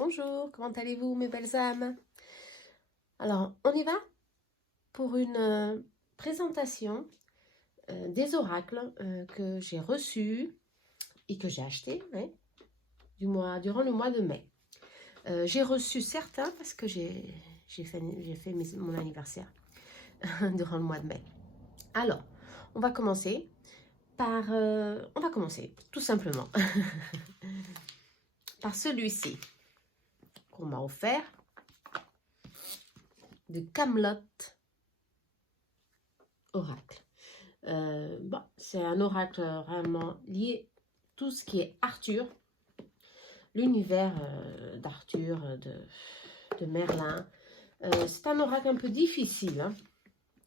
Bonjour, comment allez-vous mes belles âmes? Alors, on y va pour une présentation des oracles que j'ai reçus et que j'ai achetés durant le mois de mai. J'ai reçu certains parce que j'ai fait mon anniversaire durant le mois de mai. Alors, on va commencer tout simplement par celui-ci qu'on m'a offert de Camelot Oracle. Bon, c'est un oracle vraiment lié tout ce qui est Arthur, l'univers d'Arthur, de Merlin. C'est un oracle un peu difficile, hein.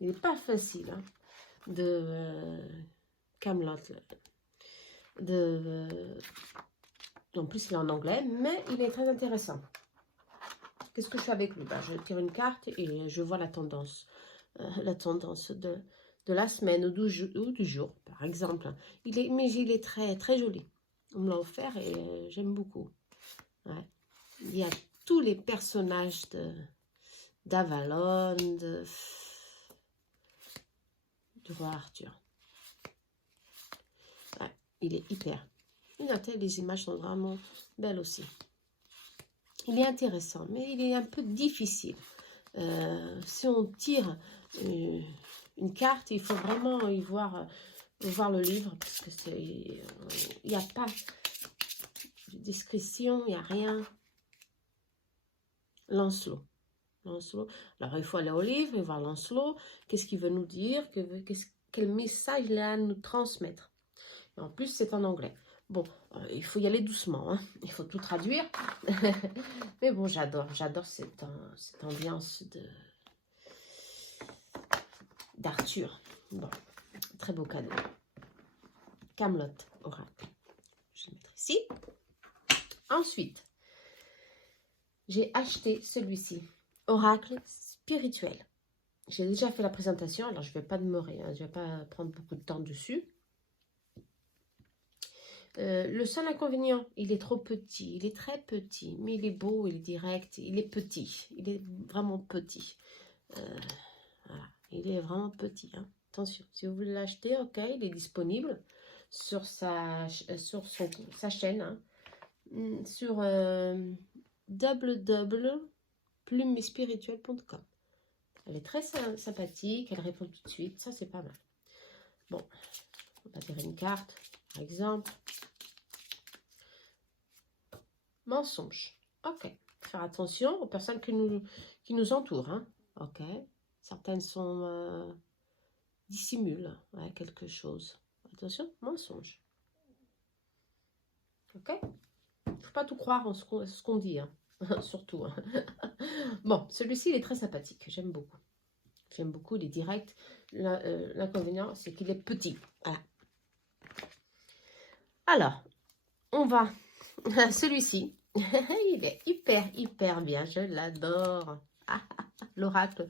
Il n'est pas facile hein, de Camelot. En plus, il est en anglais, mais il est très intéressant. Qu'est-ce que je fais avec lui? Je tire une carte et je vois la tendance de la semaine ou du jour, par exemple. Mais il est très, très joli. On me l'a offert et j'aime beaucoup. Ouais. Il y a tous les personnages d'Avalon, du roi Arthur. Ouais, il est hyper. Et notez, les images sont vraiment belles aussi. Il est intéressant, mais il est un peu difficile. Si on tire une carte, il faut vraiment y voir le livre, parce que il n'y a pas de description, il n'y a rien. Lancelot. Alors, il faut aller au livre et voir Lancelot. Qu'est-ce qu'il veut nous dire? Quel message il a à nous transmettre? Et en plus, c'est en anglais. Bon, il faut y aller doucement. Hein. Il faut tout traduire. Mais bon, j'adore cette ambiance d'Arthur. Bon, très beau cadeau. Camelot Oracle. Je vais le mettre ici. Ensuite, j'ai acheté celui-ci. Oracle spirituel. J'ai déjà fait la présentation, alors je ne vais pas demeurer. Hein, je ne vais pas prendre beaucoup de temps dessus. Le seul inconvénient, il est trop petit. Il est très petit, mais il est beau, il est direct. Il est petit. Il est vraiment petit. Voilà. Il est vraiment petit. Hein. Attention, si vous voulez l'acheter, ok, il est disponible sur sa chaîne. Hein, sur www.plumespirituel.com. Elle est très sympathique, elle répond tout de suite, ça c'est pas mal. Bon, on va tirer une carte, par exemple. Mensonge. Ok. Faire attention aux personnes qui nous entourent. Hein. Ok. Certaines sont dissimulent quelque chose. Attention, mensonge. Ok. Il ne faut pas tout croire en ce qu'on dit. Hein. Surtout. Hein. Bon, celui-ci, il est très sympathique. J'aime beaucoup. Il est direct. L'inconvénient, c'est qu'il est petit. Voilà. Alors, on va... Celui-ci, il est hyper bien. Je l'adore. L'oracle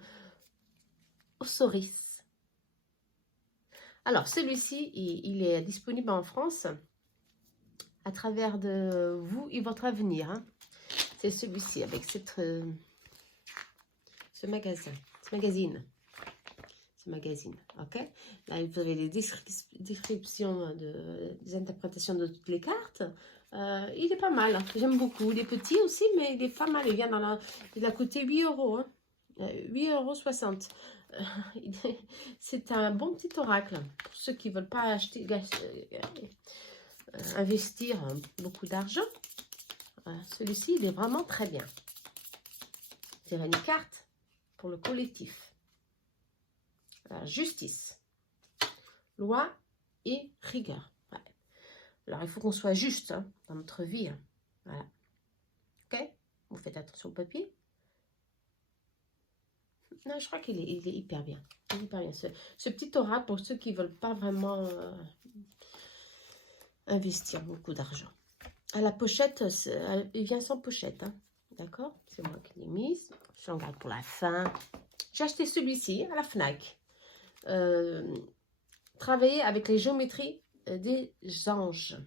Osiris. Alors, celui-ci, il est disponible en France à travers de vous et votre avenir. Hein. C'est celui-ci avec ce magazine. Ok. Là, vous avez les descriptions des interprétations de toutes les cartes. Il est pas mal. Hein. J'aime beaucoup. Il est petit aussi, mais il est pas mal. Il a coûté 8 €. Hein. 8,60 €. C'est un bon petit oracle pour ceux qui ne veulent pas investir beaucoup d'argent. Celui-ci, il est vraiment très bien. J'ai une carte pour le collectif. Justice, loi et rigueur. Ouais. Alors, il faut qu'on soit juste hein, dans notre vie. Hein. Voilà. Ok. Vous faites attention au papier. Non, je crois qu'il est hyper bien. Hyper bien. Ce petit oracle pour ceux qui ne veulent pas vraiment investir beaucoup d'argent. À la pochette, il vient sans pochette. Hein. D'accord? C'est moi qui l'ai mise. Je l'en garde pour la fin. J'ai acheté celui-ci à la FNAC. Travailler avec les géométries des anges.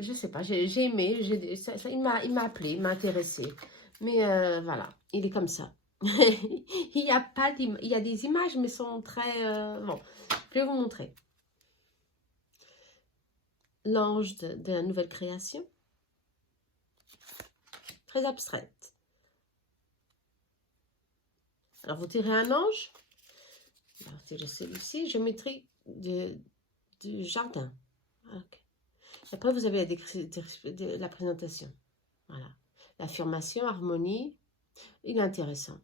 Je sais pas, j'ai aimé, il m'a appelé, il m'a intéressé. Mais voilà, il est comme ça. Il y a pas il y a des images, mais sont très... bon, je vais vous montrer. L'ange de la nouvelle création. Très abstraite. Alors, vous tirez un ange. Alors, c'est celui-ci. Géométrie du jardin. Okay. Après, vous avez la présentation. Voilà. L'affirmation, harmonie. Il est intéressant.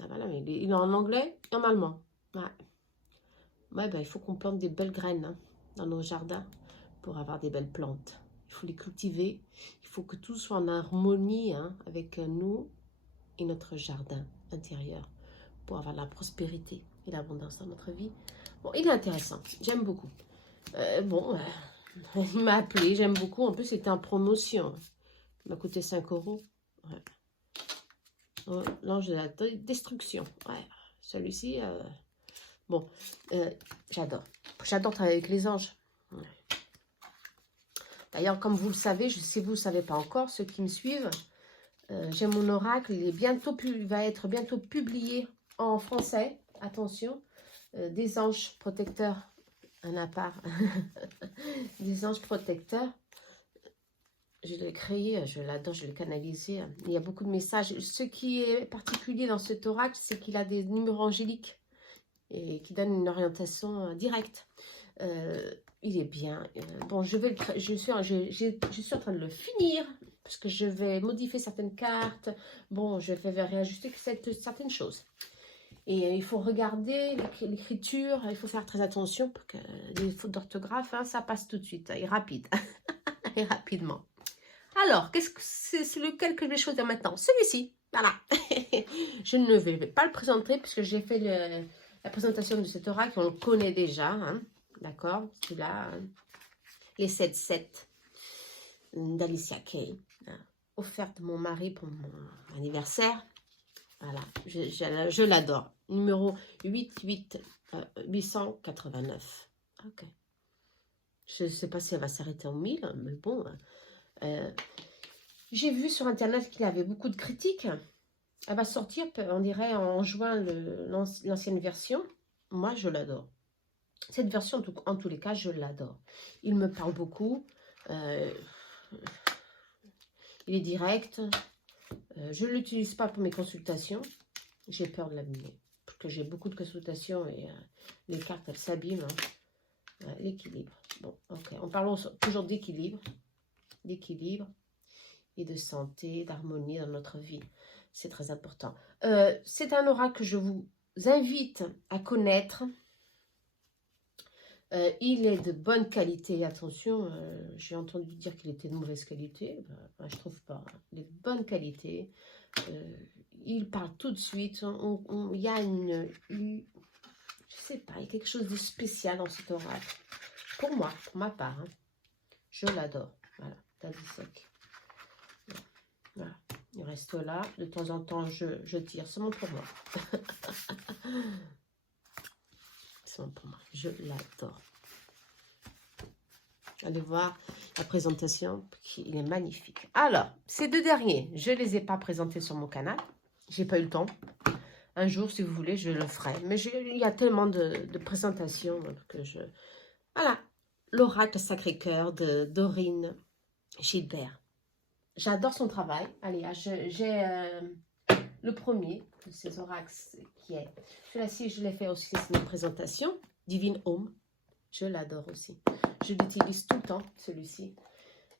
Ah, voilà, il est en anglais et en allemand. Ouais. Ouais, ben, il faut qu'on plante des belles graines hein, dans nos jardins pour avoir des belles plantes. Il faut les cultiver. Il faut que tout soit en harmonie hein, avec nous et notre jardin intérieur pour avoir la prospérité et l'abondance dans notre vie. Bon, il est intéressant. J'aime beaucoup. Bon, il m'a appelé. J'aime beaucoup. En plus, c'était en promotion. Il m'a coûté 5 €. Ouais. L'ange de la destruction. Ouais. Celui-ci, bon, j'adore. J'adore travailler avec les anges. Ouais. D'ailleurs, comme vous le savez, si vous ne le savez pas encore, ceux qui me suivent, j'ai mon oracle, il va être bientôt publié en français. Attention, des anges protecteurs, un à part, des anges protecteurs. Je l'ai créé, je l'adore, je l'ai canalisé. Il y a beaucoup de messages. Ce qui est particulier dans cet oracle, c'est qu'il a des numéros angéliques et qui donnent une orientation directe. Il est bien. Bon, je suis en train de le finir parce que je vais modifier certaines cartes. Bon, je vais réajuster certaines choses. Et il faut regarder l'écriture, il faut faire très attention parce que les fautes d'orthographe, hein, ça passe tout de suite, et rapide, et rapidement. Alors, c'est lequel que je vais choisir maintenant? Celui-ci, voilà. Je ne vais pas le présenter puisque j'ai fait la présentation de cet oracle, on le connaît déjà, hein, d'accord? Celui-là, hein. Les 7-7 d'Alicia Kay, hein, offerte de mon mari pour mon anniversaire. Voilà, je l'adore. Numéro 889. Ok. Je ne sais pas si elle va s'arrêter en 1000, mais bon. J'ai vu sur Internet qu'il avait beaucoup de critiques. Elle va sortir, on dirait, en juin, l'ancienne version. Moi, je l'adore. Cette version, en tous les cas, je l'adore. Il me parle beaucoup. Il est direct. Je ne l'utilise pas pour mes consultations. J'ai peur de l'abîmer. Parce que j'ai beaucoup de consultations et les cartes, elles s'abîment. Hein. L'équilibre. Bon, ok. On parle toujours d'équilibre. D'équilibre et de santé, d'harmonie dans notre vie. C'est très important. C'est un oracle que je vous invite à connaître. Il est de bonne qualité. Attention, j'ai entendu dire qu'il était de mauvaise qualité. Ben, je trouve pas. Il est de bonne qualité. Il parle tout de suite. Il y a je sais pas, il y a quelque chose de spécial dans cet oracle. Pour moi, pour ma part. Hein. Je l'adore. Voilà, Tadisek. Voilà, il reste là. De temps en temps, je tire. C'est bon pour moi. C'est bon pour moi. Je l'adore. Allez voir la présentation, il est magnifique. Alors, ces deux derniers, je ne les ai pas présentés sur mon canal. J'ai pas eu le temps. Un jour, si vous voulez, je le ferai. Mais il y a tellement de présentations que je... Voilà, l'oracle Sacré-Cœur de Dorine Gilbert. J'adore son travail. Allez, j'ai le premier de ces oracles qui est... Celui-ci, je l'ai fait aussi, c'est une présentation. Divine Home. Je l'adore aussi. Je l'utilise tout le temps, celui-ci.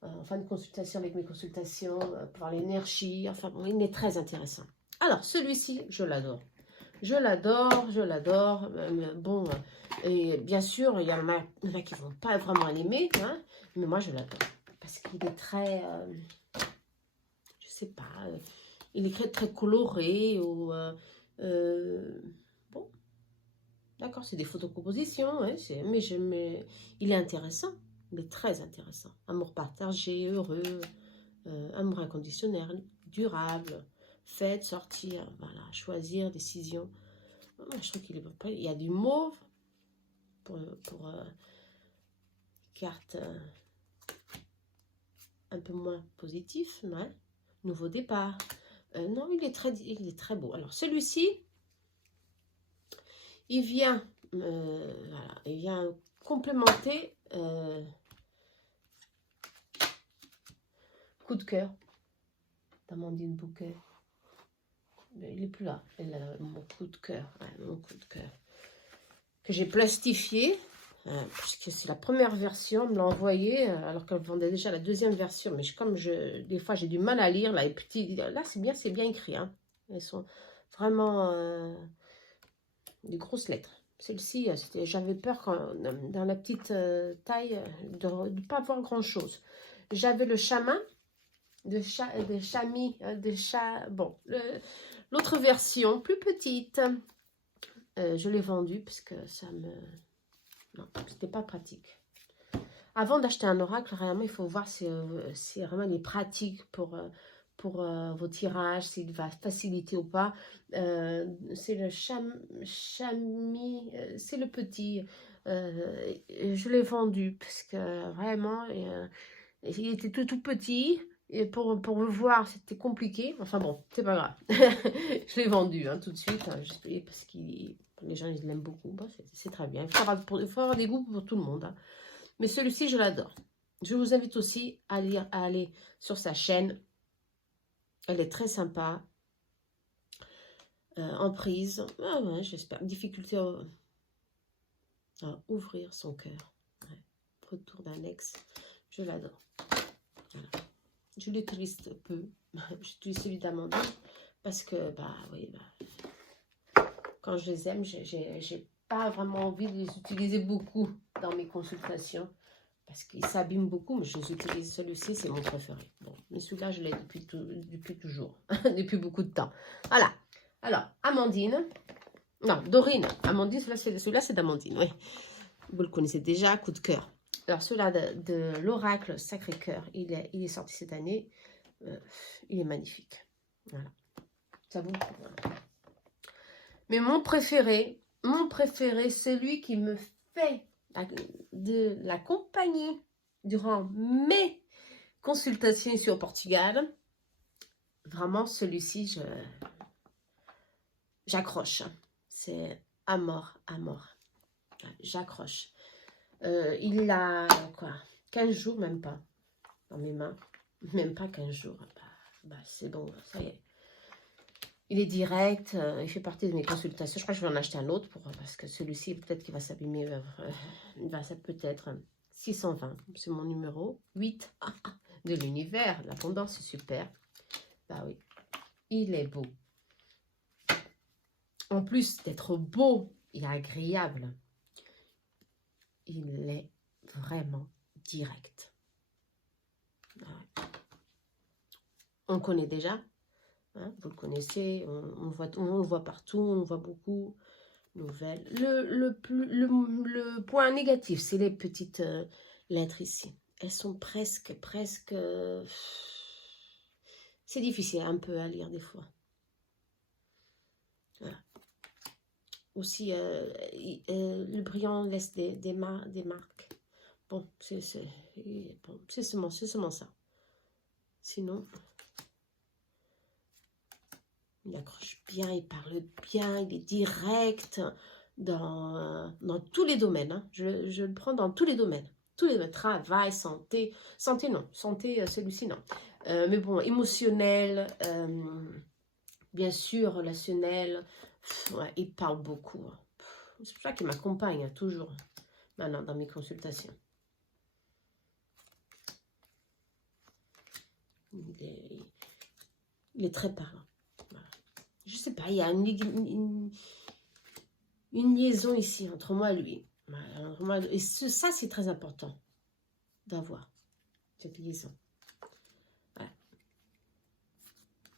En fin de consultation avec mes consultations, pour l'énergie. Enfin, bon, il est très intéressant. Alors, celui-ci, je l'adore. Je l'adore, je l'adore. Bon, et bien sûr, il y en a qui ne vont pas vraiment l'aimer, hein, mais moi, je l'adore. Parce qu'il est très... je sais pas, il est très coloré ou... bon, d'accord, c'est des photocompositions, hein, mais il est intéressant, il est très intéressant. Amour partagé, heureux, amour inconditionnel, durable, fête, sortir, voilà, choisir, décision. Je trouve qu'il est pas. Il y a du mauve pour carte un peu moins positif, ouais. Nouveau départ. Non, il est très beau. Alors, celui-ci, il vient, voilà, il vient complémenter coup de cœur d'Amandine Bouquet. Il n'est plus là. Mon coup de cœur, ouais, mon coup de cœur. Que j'ai plastifié, puisque c'est la première version, on me l'a envoyé, alors qu'elle vendait déjà la deuxième version. Mais des fois, j'ai du mal à lire, là, les petits, là, c'est bien écrit. Hein. Elles sont vraiment des grosses lettres. Celle-ci, j'avais peur dans la petite taille de ne pas voir grand-chose. J'avais le chamin de chamis, bon, l'autre version, plus petite, je l'ai vendue parce que ça me... Non, c'était pas pratique. Avant d'acheter un oracle, réellement, il faut voir si vraiment il est pratique pour vos tirages, s'il va faciliter ou pas. C'est le chamis, c'est le petit. Je l'ai vendu parce que vraiment, il était tout petit. Et pour le voir, c'était compliqué. Enfin bon, c'est pas grave. Je l'ai vendu tout de suite. Parce que les gens, ils l'aiment beaucoup. Bon, c'est très bien. Il faut avoir des goûts pour tout le monde. Hein. Mais celui-ci, je l'adore. Je vous invite aussi à aller sur sa chaîne. Elle est très sympa. En prise. Ah ouais, j'espère. Difficulté à ouvrir son cœur. Ouais. Retour d'un ex. Je l'adore. Voilà. Je l'utilise peu. J'utilise celui d'Amandine parce que, oui, quand je les aime, j'ai pas vraiment envie de les utiliser beaucoup dans mes consultations parce qu'ils s'abîment beaucoup, mais je les utilise. Celui-ci, c'est mon préféré. Bon, mais celui-là, je l'ai depuis toujours, depuis beaucoup de temps. Voilà. Alors, Amandine, non, Dorine. Amandine, celui-là, c'est d'Amandine, oui. Vous le connaissez déjà, coup de cœur. Alors, celui-là de l'Oracle Sacré-Cœur, il est sorti cette année. Il est magnifique. Voilà. Ça vous... Voilà. Mais mon préféré, celui qui me fait de la compagnie durant mes consultations ici au Portugal. Vraiment, celui-ci, j'accroche. C'est à mort. J'accroche. Il a, 15 jours, même pas, dans mes mains. Même pas 15 jours. C'est bon, ça y est. Il est direct, il fait partie de mes consultations. Je crois que je vais en acheter un autre parce que celui-ci, peut-être qu'il va s'abîmer. Ça peut être 620, c'est mon numéro. 8 de l'univers. L'abondance, c'est super. Bah oui, il est beau. En plus d'être beau et agréable, il est vraiment direct. On connaît déjà. Hein, vous le connaissez, on le voit partout, on le voit beaucoup. Nouvelles. Le point négatif, c'est les petites lettres ici. Elles sont presque... c'est difficile un peu à lire des fois. Voilà. Aussi, le brillant laisse des marques. Bon, c'est seulement ça. Sinon... Il accroche bien, il parle bien, il est direct dans tous les domaines. Hein. Je le prends dans tous les domaines. Tous les domaines, travail, santé. Santé, non. Santé, celui-ci, non. Mais bon, émotionnel, bien sûr, relationnel. Ouais, il parle beaucoup. Hein. C'est pour ça qu'il m'accompagne toujours maintenant dans mes consultations. Il est très parlant. Je sais pas, il y a une liaison ici entre moi et lui. Et ça, c'est très important d'avoir cette liaison. Voilà.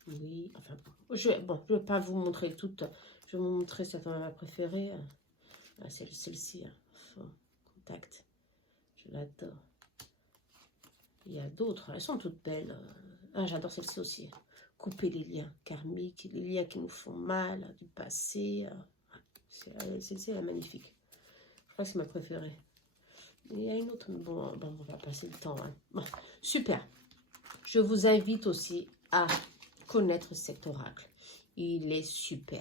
Oui, enfin bon. Je vais pas vous montrer toutes. Je vais vous montrer certaines ma préférée. Celle-ci, contact. Je l'adore. Il y a d'autres, elles sont toutes belles. J'adore celle-ci aussi. Couper les liens karmiques, les liens qui nous font mal, du passé. Celle-ci, elle est magnifique. Je crois que c'est ma préférée. Il y a une autre, mais bon, on va passer le temps. Hein. Bon, super. Je vous invite aussi à connaître cet oracle. Il est super.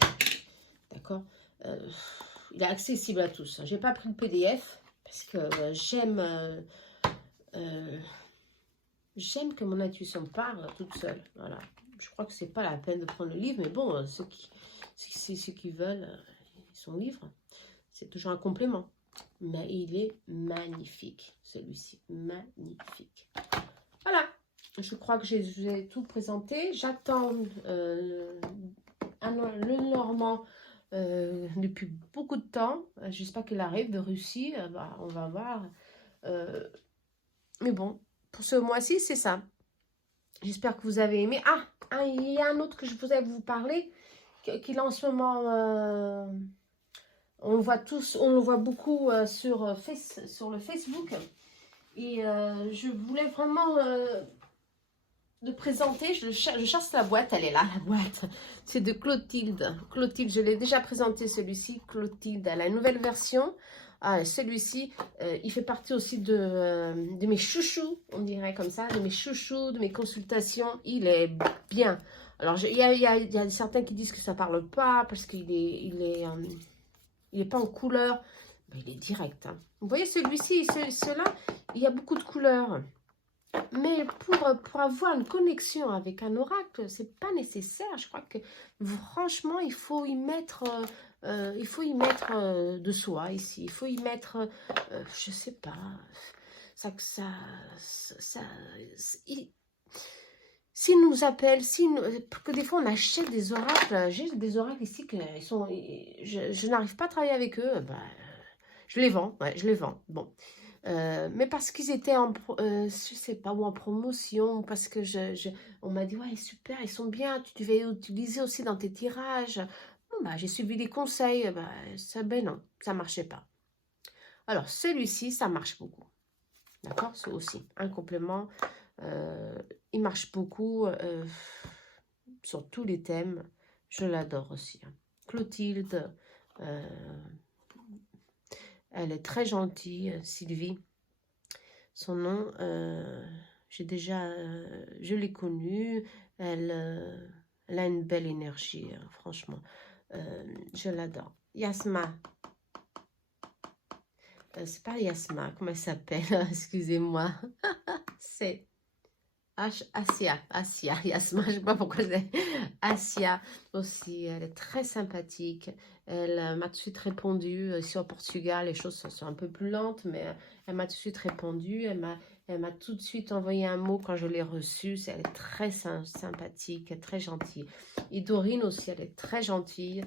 D'accord? Il est accessible à tous. Je n'ai pas pris le PDF parce que j'aime que mon intuition parle toute seule. Voilà. Je crois que c'est pas la peine de prendre le livre, mais bon, ceux qui veulent son livre, c'est toujours un complément. Mais il est magnifique, celui-ci. Magnifique. Voilà. Je crois que j'ai tout présenté. J'attends le Normand depuis beaucoup de temps. J'espère qu'il arrive de Russie. On va voir. Mais bon, pour ce mois-ci, c'est ça. J'espère que vous avez aimé. Ah, il y a un autre que je voulais vous parler, qu'il en ce moment, on le voit tous, on le voit beaucoup sur le Facebook. Et je voulais vraiment de présenter, je cherche la boîte, elle est là, la boîte. C'est de Clotilde. Clotilde, je l'ai déjà présenté celui-ci. Clotilde, elle a une nouvelle version. Celui-ci, il fait partie aussi de mes chouchous, on dirait comme ça, de mes chouchous, de mes consultations. Il est bien. Alors, il y a certains qui disent que ça ne parle pas parce qu'il est pas en couleur. Mais il est direct. Hein. Vous voyez, celui-ci, celui-là, il y a beaucoup de couleurs. Mais pour avoir une connexion avec un oracle, c'est pas nécessaire. Je crois que franchement, il faut y mettre de soi ici. Il faut y mettre, je sais pas, s'ils nous appellent, que des fois on achète des oracles. J'ai des oracles ici que je n'arrive pas à travailler avec eux. Bah, je les vends, ouais, je les vends. Bon. Mais parce qu'ils étaient je sais pas, ou en promotion, parce que on m'a dit, ouais, super, ils sont bien, tu devais utiliser aussi dans tes tirages. Bon, bah, j'ai suivi les conseils, ben non, ça marchait pas. Alors, celui-ci, ça marche beaucoup. D'accord? C'est aussi un complément. Il marche beaucoup sur tous les thèmes. Je l'adore aussi. Hein. Clotilde, elle est très gentille, Sylvie. Son nom, je l'ai connue. Elle a une belle énergie, hein, franchement. Je l'adore. Yasma. C'est pas Yasma, comment elle s'appelle? Excusez-moi. C'est Asia, Yasma, je ne sais pas pourquoi c'est Asia aussi, elle est très sympathique, elle m'a tout de suite répondu, ici au Portugal les choses sont un peu plus lentes, mais elle m'a tout de suite répondu, elle m'a tout de suite envoyé un mot quand je l'ai reçu, elle est très sympathique, très gentille, et Dorine aussi, elle est très gentille,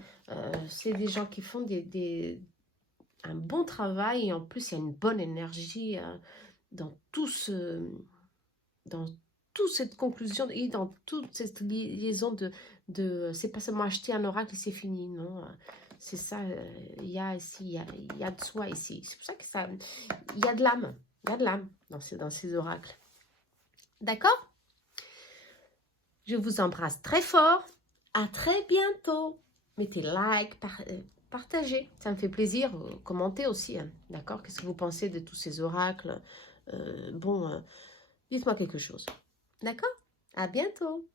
c'est des gens qui font un bon travail, et en plus il y a une bonne énergie dans toute cette conclusion et dans toute cette liaison de c'est pas seulement acheter un oracle et c'est fini, non, c'est ça, il y a ici, il y a de soi ici, c'est pour ça que il y a de l'âme, dans ces oracles, d'accord? Je vous embrasse très fort, à très bientôt, mettez like, partagez, ça me fait plaisir, commentez aussi, hein, d'accord? Qu'est-ce que vous pensez de tous ces oracles? Dites-moi quelque chose. D'accord? À bientôt!